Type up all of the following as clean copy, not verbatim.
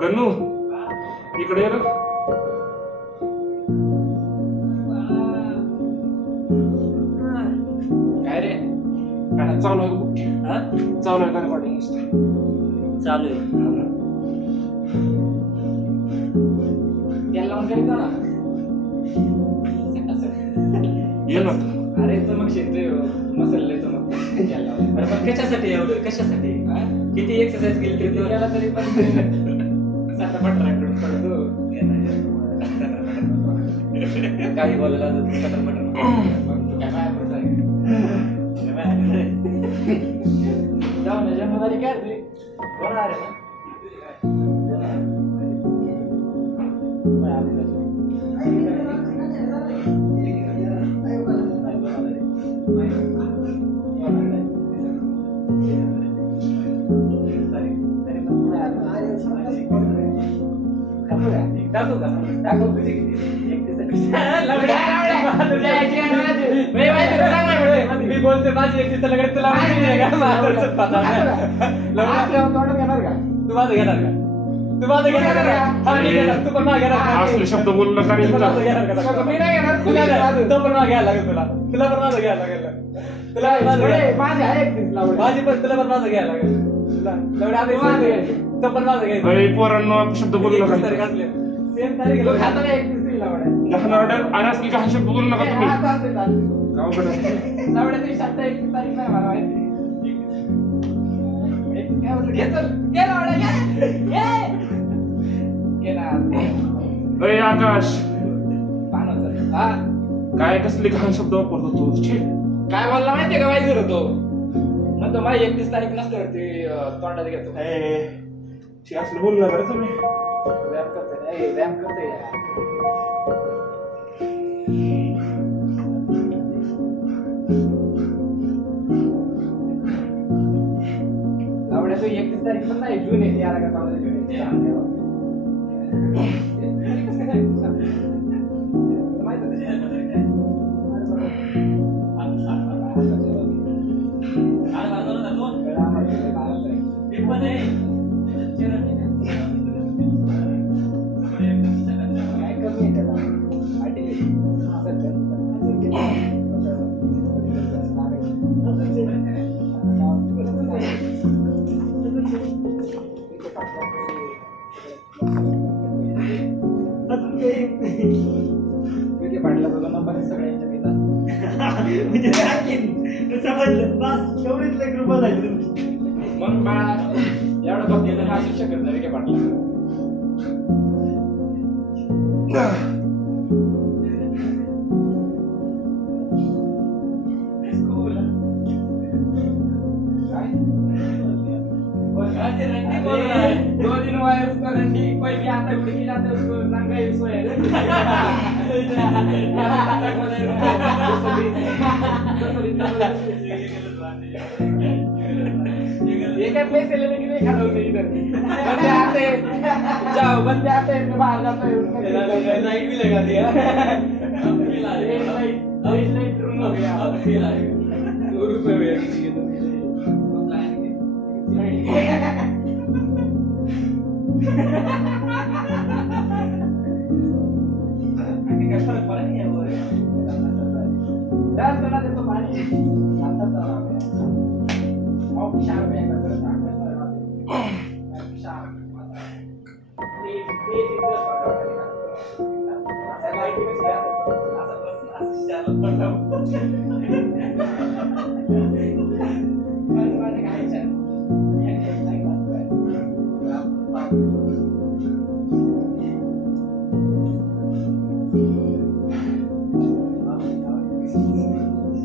गन्नू इकडे ये ना. काय रे गाणं चालू आहे बघ. चालू आहे का रेकॉर्डिंग? चालू आहे. त्याला लावून काही ना ये ना. अरे चमक शेतोय मसाले चमक. अरे पण कशासाठी एवढं? कशासाठी? किती एक्सरसाइज केली तरी तो केला तरी पण साता पटराकडून पडतो. काही बोलायला कटर मटर मग काय माया पडत आहे. जाऊ ना जन्मदारी काय रे होणार आहे ना. दाखव का? दाखव तुझी मी बोलते माझी एक तिथं लगेच तुला माहिती का? घेणार का तू माझं घेणार का? तू माझं घेणार का? हा मी घेणार. तू पण माझं घेणार. असले शब्द बोलू नका रे. माझं घेणार का? मी नाही घेणार. तो पण माझं घ्यायला लागेल तुला. तुला पण माझं घ्यायला लागेल. तुला माझं माझी आहे माझी पण तुला पण माझं घ्यायला लागेल. तुला तो पण माझं घ्यायचं. अरे पोरांनो शब्द बोलू नका. सेम तारीख खाताना एक दिसली लावड्या. आणि असले काही शब्द बोलू नका तुम्ही. अवघड आहे. लावड्या तरी 27 तारीख नाही मला माहिती. काय बोलतो घे चल घे लावड्या घे ना. अरे आकाश पाहणं चल. हा काय कसले घाण शब्द वापरतो तू? छे. काय बोलला माहितीये का माहिती होतो म्हणतो माझी 31 तारीख नसते ते तोंडात घेतो. छे असलं बोलू नका रे तुम्ही. व्यायाम करतोय व्यायाम करतोय लावड्या तो 31 तारीख पण नाही जून येते यार का जून येते. पाडला तुझा नंबर सगळ्यांच्या म्हणजे समजलं बस एवढीच लेकरं बघायची. मग बाळा एवढं बघितलं असू शकत नाही विखे पाटला. दो दिन वायर करंटी कोई भी आता उड़ के जाता है उसको नंगा ही सोया ये क्या पैसे लेने के लिए खड़ा होते इधर बंदे आते जाओ बंदे आते हैं तो बाहर जाते हैं उनका लाइट भी लगा दिया लाइट रूम हो गया ₹2 हुए किसी के तो फर्क पड़ा नहीं है वो दस बना दे तो पानी आता तो और शाम में कर रहा था शाम ये इंद्र पकड़ करेगा लाइट में से ऐसा बस आशीष पड़ता मन का है चल ये टाइम पास है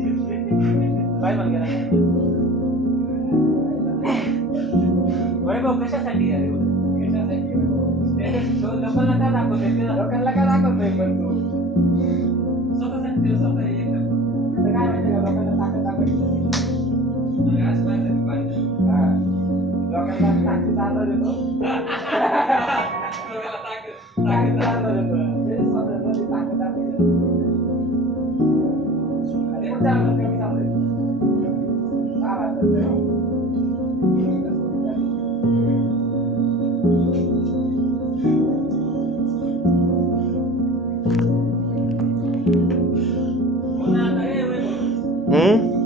काय बन गेला वैभव कशासाठी आहे कशासाठी स्टेटस शो लोकांना का दाखवतोय लोकांना का दाखवतोय पण तू स्वतःसाठी स्वतः एक तर काय माहिती का लोकांना ताकद दाखवायची आज पाहिजे लोकांना ताकद दाखवतो लोकांना ताकद दाखवतो ते स्वतःची ताकद दाखवतो अरे उद्या कमी सांगतो Hmm?